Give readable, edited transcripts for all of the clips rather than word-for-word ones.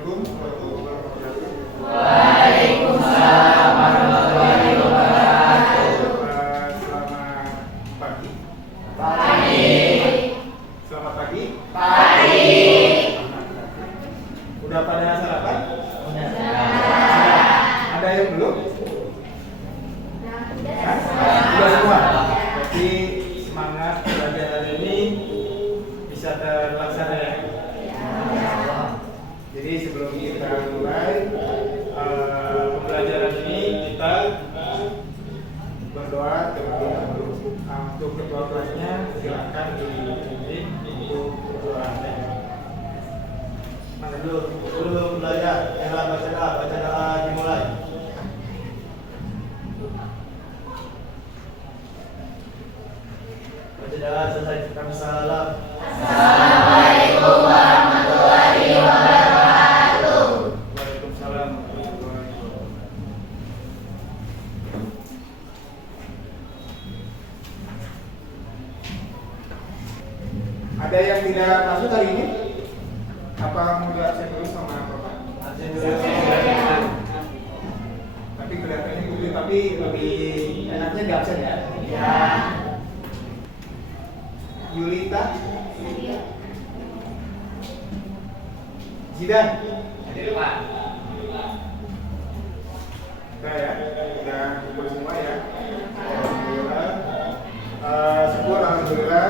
Assalamualaikum warahmatullahi wabarakatuh. Waalaikumsalam warahmatullahi wabarakatuh. Selamat pagi. Pagi. Selamat pagi. Pagi. Udah pada sarapan? Sudah. Ada yang belum? Hah? Sudah semua. Berarti semangat pelajaran ini bisa terlaksana ya. Jadi sebelum kita mulai pembelajaran ini, kita berdoa terlebih dahulu. Untuk ketua kelasnya silakan dipimpin untuk berdoa. Mana dulu? Dulu belajar. Baca doa dimulai. Baca doa selesai. Kami salam. Assalamualaikum warahmatullahi wabarakatuh. Waalaikumsalam warahmatullahi wabarakatuh. Ada yang tidak masuk hari ini? Apa mau diabsen dulu sama Bapak? Absen dulu. Tapi kelihatannya dulu, tapi lebih enaknya di absen ya? Ya. Yulita? Zidan? Hadir, Pak. Udah ya? Udah kumpul semua ya? Alhamdulillah. Syukur alhamdulillah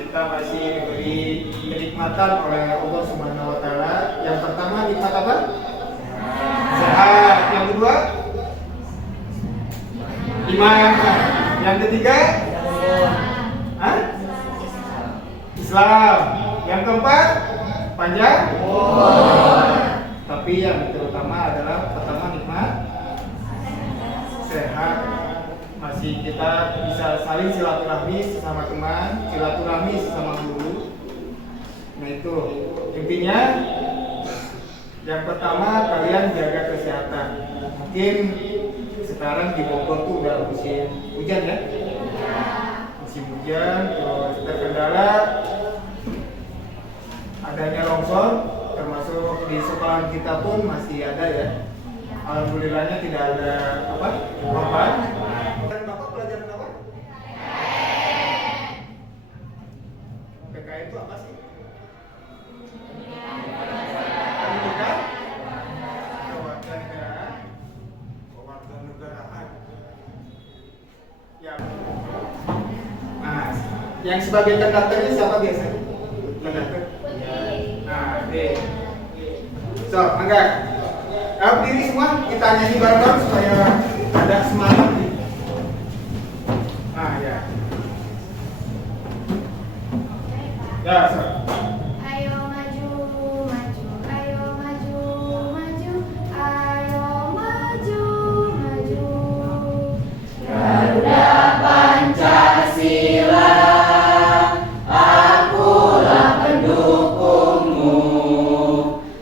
kita masih diberi kenikmatan oleh Allah Subhanahu wa taala. Yang pertama nikmat apa? Sehat. Yang kedua? Iman. Yang ketiga? Hah? Islam. Yang keempat? Panjang umur. Tapi yang terutama adalah pertama nikmat sehat. Masih kita bisa saling silaturahmi sesama teman, silaturahmi sesama guru. Nah itu intinya. Yang pertama kalian jaga kesehatan. Mungkin sekarang di Bogor tuh udah musim hujan ya. Musim hujan, terus terkendala adanya longsor, termasuk di sekolah kita pun masih ada ya. Alhamdulillahnya tidak ada korban. Dan Bapak pelajaran apa? PKN itu apa sih? Pendidikan kewarganegaraan. Ya. Nah, yang sebagai konduktornya siapa biasanya? Konduktor. Nah, deh. So, Angga. Berdiri semua, kita nyanyi bareng-bareng supaya ada semangat. Nah, ya. Ya, so. Ayo maju, maju, ayo maju, maju, ayo maju, maju. Garuda Pancasila, akulah pendukungmu.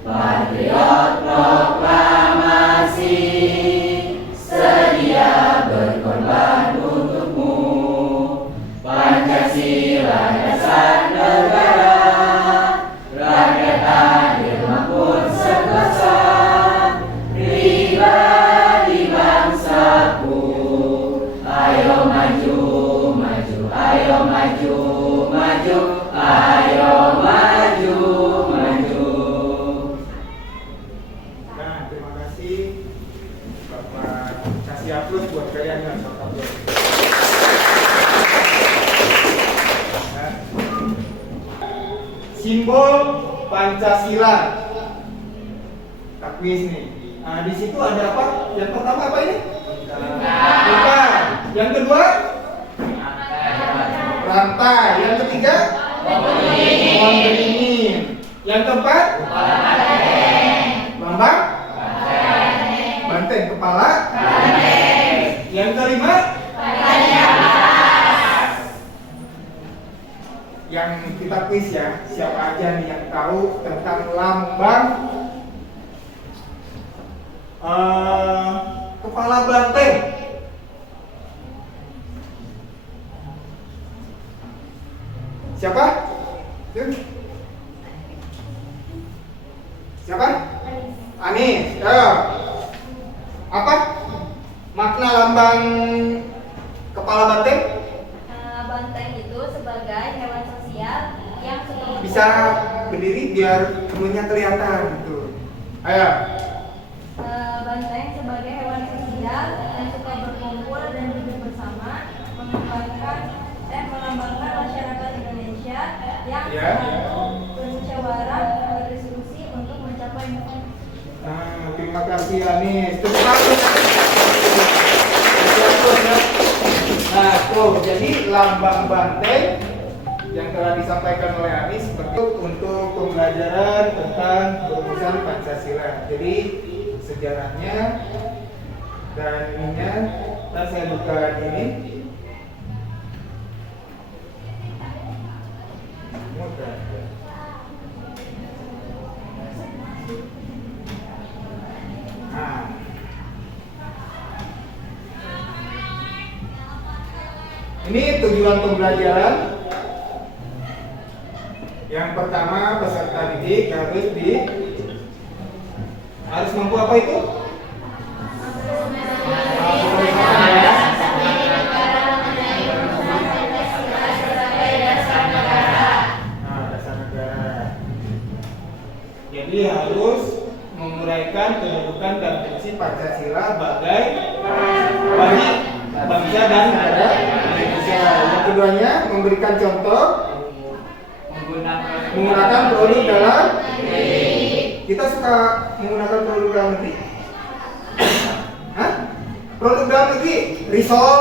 Patriot proklamasi, sedia berkorban untukmu. Pancasila dasar negara, rakyat adil makmur sekuasa, pribadi bangsaku. Ayo maju, maju, ayo maju, maju, ayo maju, maju. Nah, terima kasih Bapak. Kasih aplaus buat kalian yang sok aplaus. Nah, simbol Pancasila. Takmis nih. Nah, di situ ada apa? Yang pertama apa ini? Bukan. Yang kedua? Rantai. Yang ketiga? Pohon beringin. Yang keempat? Lambang? Banteng. Kepala? Yang kelima? Yang kita kuis ya, siapa aja nih yang tahu tentang lambang kepala banteng? Siapa? Siapa? Anis, apa makna lambang kepala banteng? Banteng itu sebagai hewan sosial yang suka Bisa berdiri biar temennya kelihatan gitu. Ayo. Banteng sebagai hewan sosial yang suka berkumpul dan hidup bersama, melambangkan masyarakat Indonesia yang selalu bermusyawarah berdiskusi untuk mencapai mimpi. Terima kasih Anis. Nah, tuh jadi lambang banteng yang telah disampaikan oleh Anis seperti untuk pembelajaran tentang perumusan Pancasila. Jadi sejarahnya dan ininya, dan saya buka ini. Nah, ini tujuan pembelajaran. Yang pertama, peserta didik harus mampu apa itu? Dasar negara. Jadi harus menguraikan kedudukan dan fungsi Pancasila bagi bangsa dan negara Indonesia. Yang keduanya, memberikan contoh menggunakan produk dalam negeri. Kita suka menggunakan produk dalam negeri? Hah? Produk dalam negeri? Risol?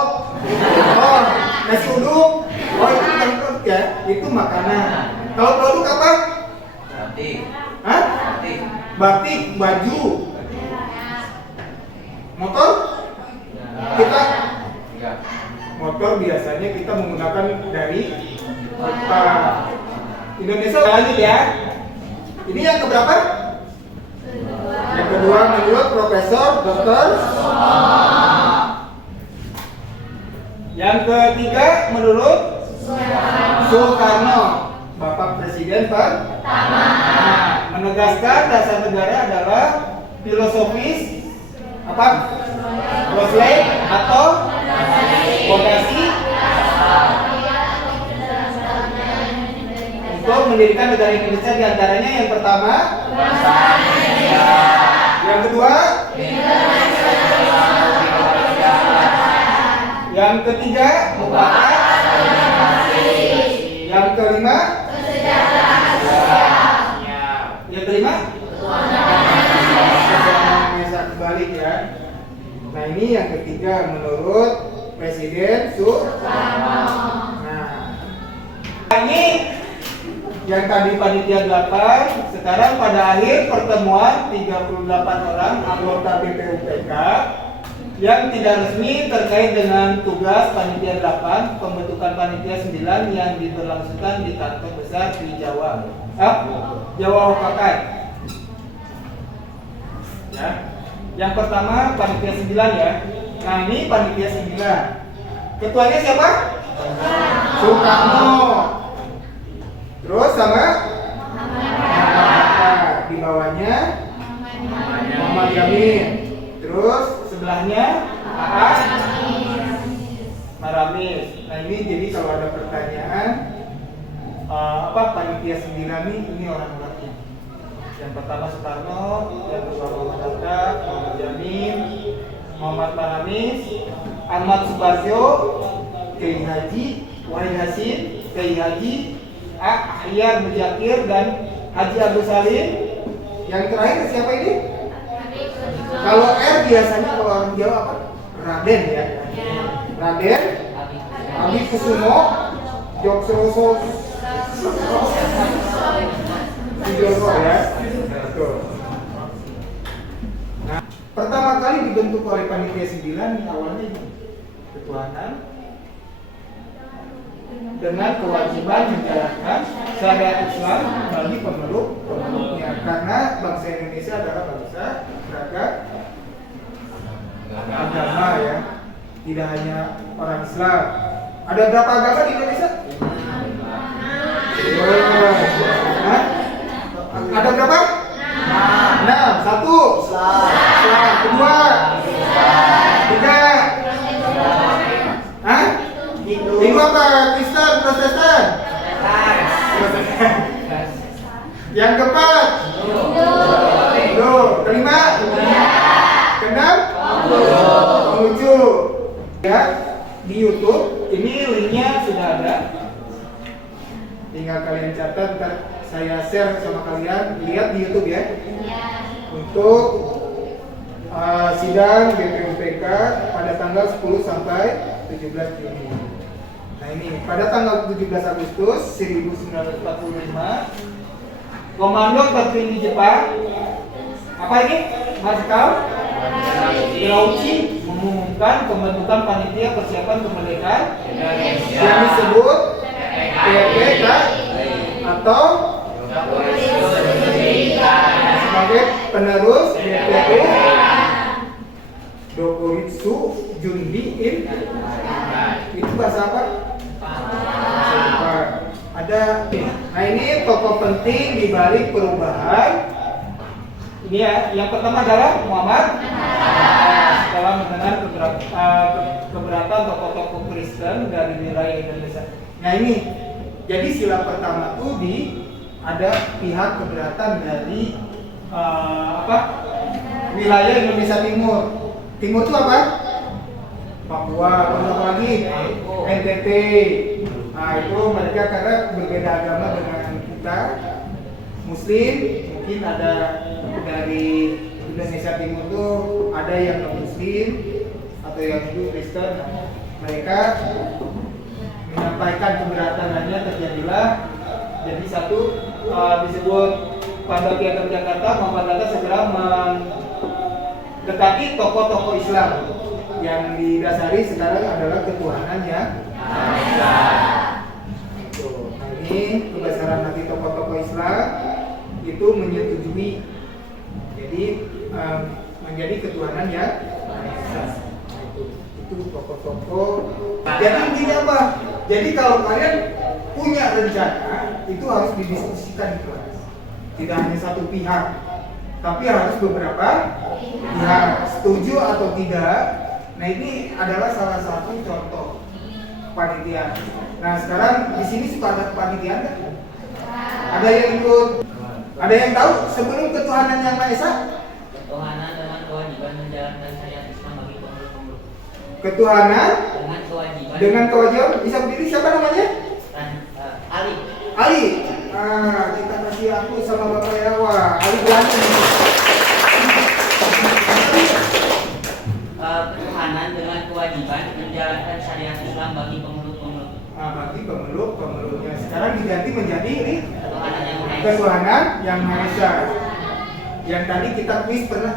Oh, nasi uduk? Oh, itu bukan produk ya, itu makanan. Kalau produk apa? Batik. Hah? Batik, baju. Motor? Kita motor biasanya kita menggunakan dari Indonesia. Lanjut ya. Ini yang keberapa? Yang kedua menurut Profesor Dr. Yang ketiga menurut Soekarno, Bapak Presiden pertama. Menegaskan dasar negara adalah filosofis apa? Proslek atau fondasi untuk mendirikan negara Indonesia, diantaranya yang pertama yang kedua yang ketiga yang kelima yang kelima balik ya. Nah ini yang ketiga menurut Presiden Soekarno. Nah ini yang tadi panitia 8, sekarang pada akhir pertemuan 38 orang anggota BPUPK yang tidak resmi terkait dengan tugas panitia 8, pembentukan panitia 9 yang diberlangsungkan di kantor besar di Jawa Hokakai. Ya. Yang pertama panitia 9 ya. Nah ini panitia 9. Ketuanya siapa? Soekarno. Terus sama di bawahnya Muhammad Yamin. Terus sebelahnya Maramis. Nah ini jadi kalau ada pertanyaan apa panitia 9 ini orang-orangnya. Yang pertama Soekarno, yang kedua Muhammad Hatta, Muhammad Yamin, Muhammad Maramis, Ahmad Subarjo, Kiai Haji Wahid Hasim, Kiai Haji Ahyar Mujakir, dan Haji Abdul Salim. Yang terakhir siapa ini? Kalau R biasanya kalau orang Jawa apa? Raden ya. Raden Abi Kusumo Joksroso Sujono ya. Betul. Nah, pertama kali dibentuk oleh panitia 9 awalnya ini ketuhanan dengan kewajiban menjalankan syariat Islam bagi pemeluknya, karena bangsa Indonesia adalah bangsa beragama ya, tidak hanya orang Islam. Ada berapa agama di Indonesia? Ada berapa? 6. 1 Islam. Kedua. Tiga. Hah? Hindu apa? Kristen, Protestan? Protestan. Yang keempat? Hindu. Kelima? Keenam? Konghucu. Ya, di YouTube ini linknya sudah ada. Tinggal kalian catat, ntar saya share sama kalian. Lihat di YouTube ya. Untuk sidang BPUPK pada tanggal 10 sampai 17 Juni. Nah ini pada tanggal 17 Agustus 1945, Komando Tertinggi Jepang, apa ini? Marskal Terauchi mengumumkan pembentukan panitia persiapan kemerdekaan yang disebut PPK atau sebagai penerus BPU Dokuritsu Junbi in. Itu bahasa apa? Ada. Nah ini tokoh penting di balik perubahan. Ini ya, yang pertama adalah Muhammad. Setelah mendengar keberatan tokoh-tokoh Kristen dari wilayah Indonesia. Nah ini, jadi sila pertama tuh ada pihak keberatan dari wilayah Indonesia Timur. Timur itu apa? Papua, apa lagi? NTT. Nah itu mereka karena berbeda agama dengan kita, Muslim. Mungkin ada dari Indonesia Timur tuh ada yang non Muslim atau yang Hindu, Kristen. Mereka menyampaikan keberatannya, terjadilah. Jadi satu disebut pada Piagam Jakarta, Muhammad Hatta segera mendekati tokoh-tokoh Islam yang didasari sekarang adalah ketuhanan yang Maha Esa. Nah ini kebesaran hati tokoh-tokoh Islam itu menyetujui, jadi menjadi ketuhanan yang Maha Esa. Itu tokoh-tokoh. Jadi intinya apa? Jadi kalau kalian punya rencana itu harus didiskusikan di kelas. Tidak hanya satu pihak, tapi harus beberapa pihak setuju atau tidak. Nah ini adalah salah satu contoh kepanitiaan. Nah sekarang di sini suka ada kepanitiaan kan? Ada yang ikut? Ada yang tahu sebelum ketuhanan yang Maha Esa? Ketuhanan dengan kewajiban menjalankan syariat Islam bagi pemeluk-pemeluk. Ketuhanan Dengan kewajiban. bisa berdiri, siapa namanya? Ali. Ali. Kita kasih aku sama Bapak ya. Wah, Ali berani. Ketuhanan dengan kewajiban menjalankan syariat Islam bagi pemeluk-pemeluk. Bagi pemeluknya. Sekarang diganti menjadi ini Ketuhanan yang Maha Esa. ketuhanan yang Maha Esa. Yang tadi kita kuis pernah.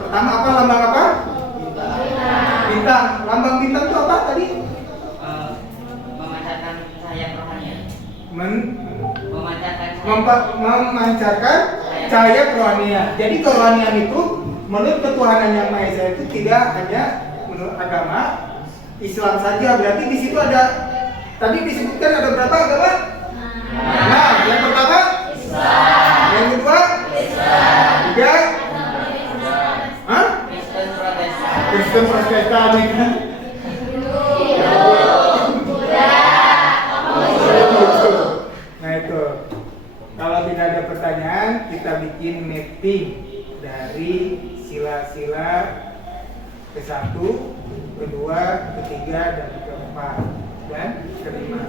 Pertama apa, lambang apa? Bintang. Lambang bintang itu apa tadi? Memancarkan cahaya kerohanian. Memancarkan cahaya kerohanian. Jadi kerohanian itu menurut ketuhanan yang Maha Esa itu tidak hanya menurut agama Islam saja. Berarti di situ ada, tadi disebutkan ada berapa agama? Nah, yang pertama Islam. Yang kedua Islam. Tiga Kristen Protestan. Kristen Protestan. Nah itu, kalau tidak ada pertanyaan, kita bikin mapping dari sila-sila ke-1, kedua, ketiga, dan keempat, dan kelima.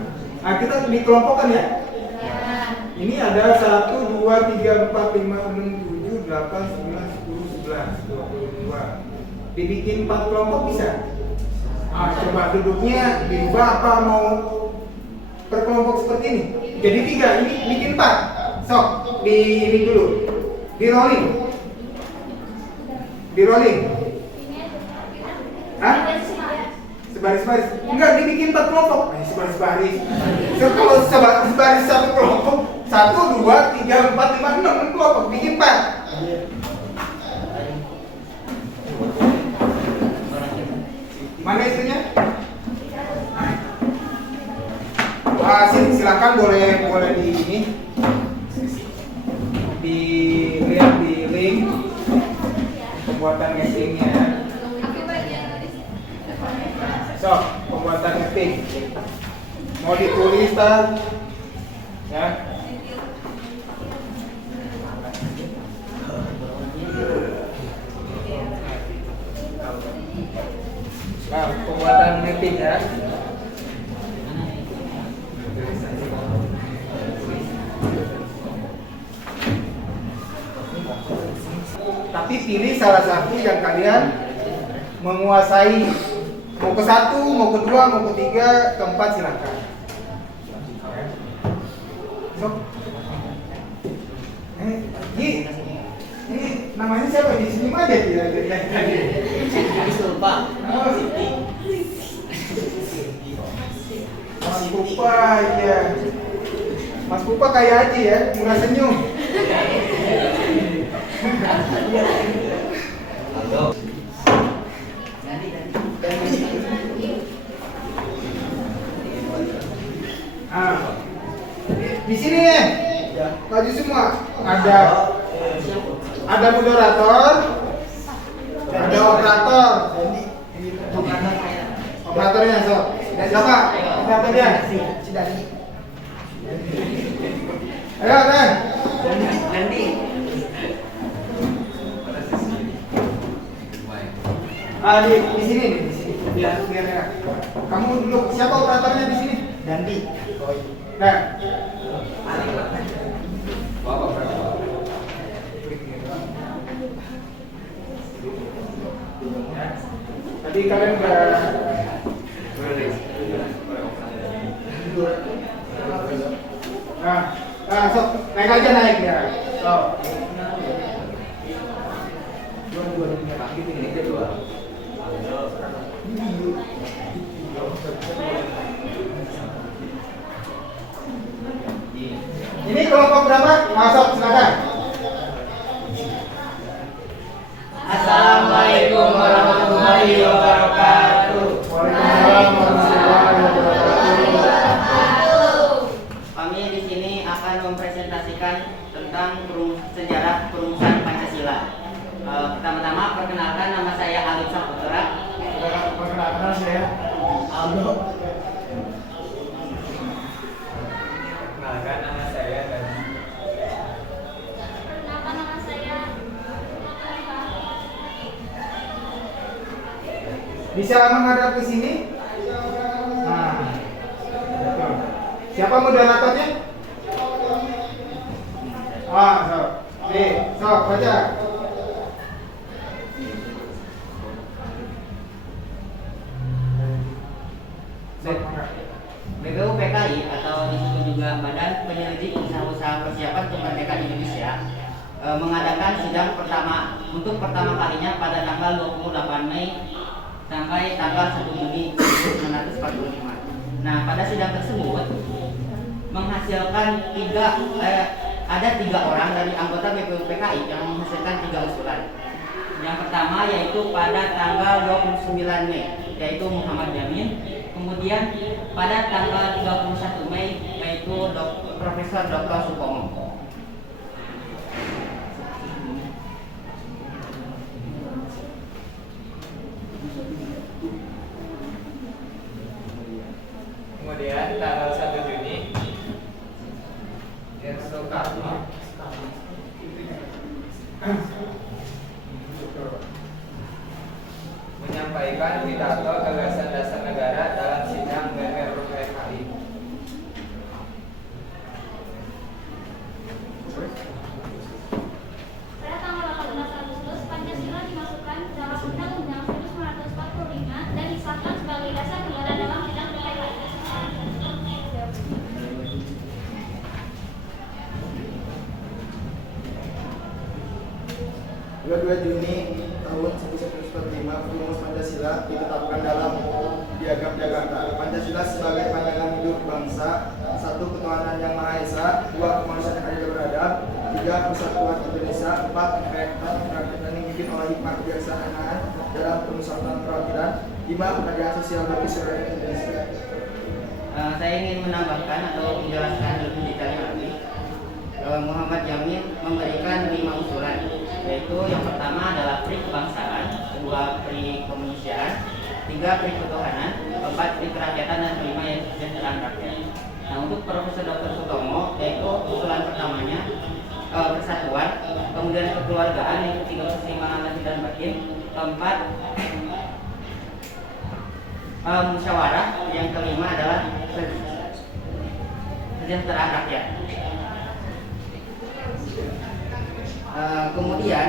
Nah kita dikelompokkan ya. Ini ada 1, 2, 3, 4, 5, 6, 7, 8, 9, 10, 11, 22. Dibikin 4 kelompok bisa? Coba duduknya dirubah apa mau per kelompok seperti ini? Jadi 3, ini bikin 4. Sok, di ini dulu. Di rolling. Hah? Sebaris-baris. Enggak, dibikin 4 kelompok. Sebaris-baris. So, kalau sebaris satu kelompok, 1, 2, 3, 4, 5, 6 kelompok, bikin 4. Mana istrinya? Silakan boleh di ini, dilihat di link. pembuatan mappingnya ya. Aku bagian nulis. So, pembuatan mapping. Mau ditulis tak? Ya. Nah, pembuatan mapping ya. Tapi pilih salah satu yang kalian menguasai. Mau ke satu, mau ke dua, mau ke tiga, keempat silakan. So, ini namanya siapa di sini aja dia dari tadi. Lupa. Oh, Mas Pupa, iya. Mas Pupa kayak Aji ya, murah senyum. Ah, di sini nih, baju semua ada moderator, ada operator. Operatornya so, dan siapa? Operatornya? Ayo kan? Nanti. Di sini nih, di sini. Biar ya. Kamu dulu siapa operatornya di sini? Dandi. Nah. Tadi kalian udah Nah, sok naik aja naik ya. Sok. Ini kelompok berapa? Masuk silakan. Assalamualaikum warahmatullahi wabarakatuh. Waalaikumsalam warahmatullahi wabarakatuh. Kami di sini akan mempresentasikan tentang sejarah perumusan Pancasila. Pertama-tama perkenalkan, nama saya Alif Saputra. Perkenalkan saya Aldo. Perkenalkan nama saya Dani. Perkenalkan nama saya. Bisa menghadap ke sini? Nah, betul. Siapa moderatornya? So, so baca. BPUPKI atau disebut juga Badan Penyelidik Usaha-Usaha Persiapan Kemerdekaan Indonesia mengadakan sidang pertama untuk pertama kalinya pada tanggal 28 Mei sampai tanggal 1 Juni 1945. Nah, pada sidang tersebut menghasilkan ada tiga orang dari anggota BPUPKI yang menghasilkan 3 usulan. Yang pertama yaitu pada tanggal 29 Mei yaitu Muhammad Yamin. Kemudian pada tanggal 31 Mei yaitu Profesor Dr. Supomo. Kemudian tanggal 1 Juni Soekarno menyampaikan pidato gagasan dasar negara dalam sidang BPUPKI. Pada tanggal 18 Agustus, Pancasila dimasukkan dalam Undang-Undang 1945 dan disahkan sebagai dasar negara dalam sidang PPKI. 22 Juni tahun 1945 Rumus Pancasila ditetapkan dalam Piagam Jakarta. Pancasila sebagai pandangan hidup bangsa, 1. Ketuhanan yang Maha Esa, 2. Kemanusiaan yang adil dan beradab, 3. Persatuan Indonesia, 4. Kerakyatan yang dipimpin oleh hikmah kebijaksanaan dalam pemusatan perwakilan, 5. Keadilan sosial bagi seluruh Indonesia. Saya ingin menambahkan atau menjelaskan lebih detailnya lagi. Muhammad Yamin memberikan 5 usulan. yaitu yang pertama adalah pri kebangsaan, kedua pri kemanusiaan, tiga pri ketuhanan, keempat pri kerakyatan, dan kelima yaitu kesejahteraan rakyat. Nah, untuk Profesor Dr. Sutomo, yaitu usulan pertamanya persatuan, kemudian kekeluargaan, yang ketiga keseimbangan lahir dan batin, keempat musyawarah, yang kelima adalah kesejahteraan rakyat. Kemudian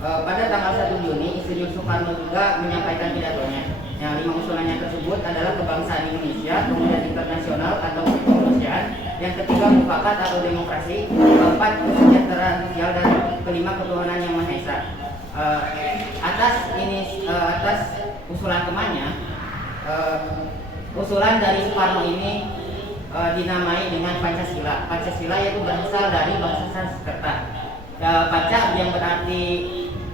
pada tanggal 1 Juni Insinyur Soekarno juga menyampaikan pidatonya. Yang 5 usulannya tersebut adalah kebangsaan Indonesia, kemudian internasional atau kemanusiaan, yang ketiga mufakat atau demokrasi, keempat kesejahteraan sosial, dan kelima ketuhanan yang Maha Esa. Atas usulan temannya, usulan dari Soekarno ini dinamai dengan Pancasila. Pancasila yaitu berasal dari bahasa Sanskerta. Panca yang berarti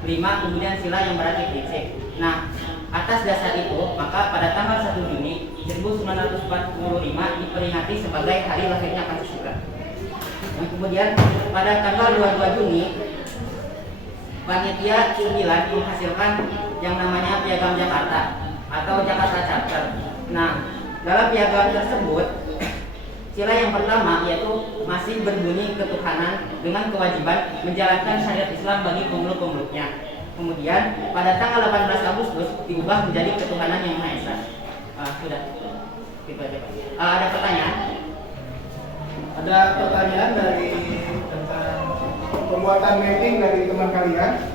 5, kemudian sila yang berarti prinsip. Nah, atas dasar itu, maka pada tanggal 1 Juni 1945 diperingati sebagai hari lahirnya Pancasila. Dan kemudian pada tanggal 22 Juni Panitia 9 menghasilkan yang namanya Piagam Jakarta atau Jakarta Charter. Nah, dalam piagam tersebut sila yang pertama yaitu masih berbunyi ketuhanan dengan kewajiban menjalankan syariat Islam bagi pemeluk-pemeluknya. Kemudian pada tanggal 18 Agustus diubah menjadi ketuhanan yang Maha Esa. Sudah. Gitu aja, Pak. Ada pertanyaan? Ada pertanyaan dari tentang pembuatan mapping dari teman kalian?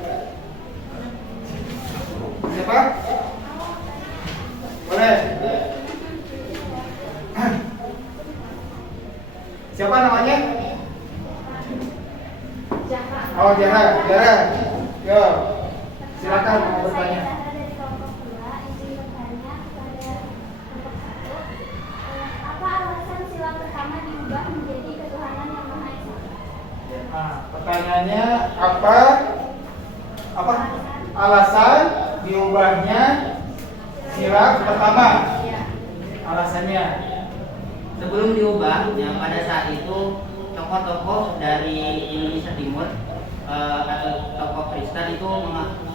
Siapa? Boleh. Siapa namanya? Jaka. Oh, Jara. Yo, silakan mau bertanya. Saya dari kelompok 2 izin bertanya kepada kelompok 1. Apa alasan sila pertama diubah menjadi ketuhanan yang Maha Esa? Nah, pertanyaannya apa alasan diubahnya sila pertama? Alasannya? Sebelum diubah, ya, pada saat itu tokoh-tokoh dari Indonesia Timur atau tokoh Kristen itu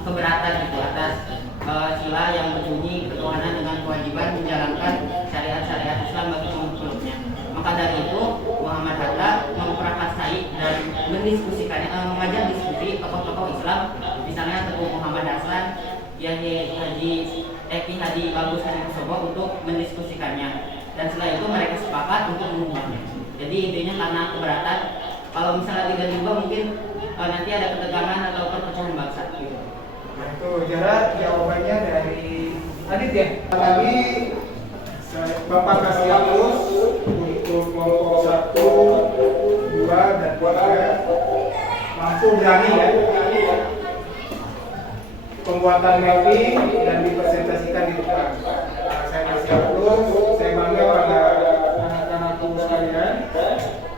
keberatan gitu atas sila yang berbunyi ketuhanan dengan kewajiban menjalankan syariat-syariat Islam bagi pemeluk-pemeluknya. Maka dari itu Muhammad Hatta memprakarsai dan mendiskusikannya, mengajak diskusi tokoh-tokoh Islam, misalnya Teguh Muhammad Hasan, Yai Haji Bagus Haji Kusumo untuk mendiskusikannya. Dan setelah itu mereka sepakat untuk mengubahnya. Jadi intinya karena keberatan, kalau misalnya tidak diubah mungkin nanti ada ketegangan atau perpecahan bangsa gitu. Nah, itu Jara jawabannya dari Adit ya. Tadi Bapak kasih terus untuk kelompok 1, 2, dan 3 mampu berani ya pembuatan mapping dan dipresentasikan di depan. Saya kasih terus, saya bangga pada anak-anakku sekalian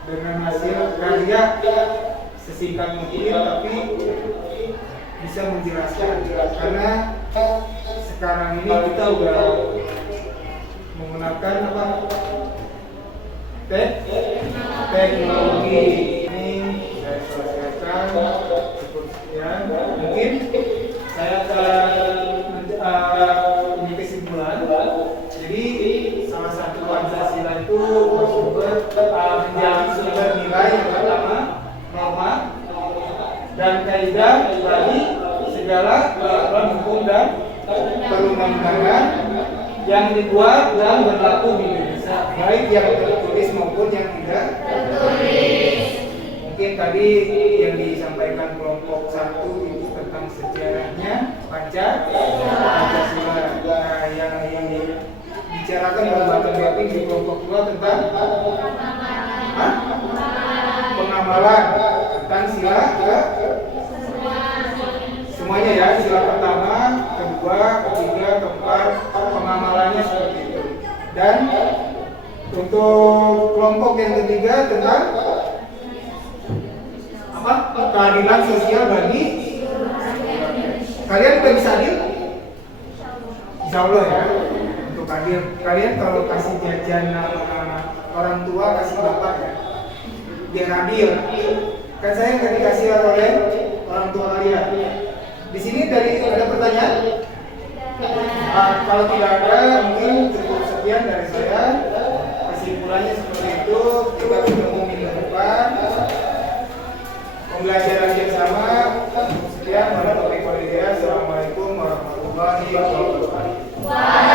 dengan hasil karya sesingkat mungkin tapi bisa menjelaskan, karena sekarang ini kita udah menggunakan teknologi ini. Saya selesaikan seperti sekian. Mungkin saya akan ini kesimpulan. Jadi salah satu Pancasila itu menjadi sumber nilai yang pertama, norma dan kaidah bagi segala peraturan hukum dan perundang-undangan yang dibuat dan berlaku di Indonesia, baik yang tertulis maupun yang tidak tertulis. Mungkin tadi yang disampaikan kelompok 1 itu tentang sejarahnya Pancasila. Nah, yang dibicarakan pembuatan mapping di kelompok 2 tentang pengamalan tentang sila semuanya ya, sila pertama, kedua, ketiga, keempat, pengamalannya seperti itu. Dan untuk kelompok yang ketiga tentang keadilan sosial bagi kalian juga bisa adil? Insya Allah ya, untuk adil. Kalian kalau kasih jajan orang tua kasih bapak ya, biar adil. Kan saya nggak dikasih oleh orang tua kalian. Di sini dari ada pertanyaan? Kalau tidak ada, mungkin cukup sekian dari saya. Kesimpulannya seperti itu. Kita bertemu minggu depan. Pembelajaran yang sama. Sekian. Assalamualaikum warahmatullahi wabarakatuh.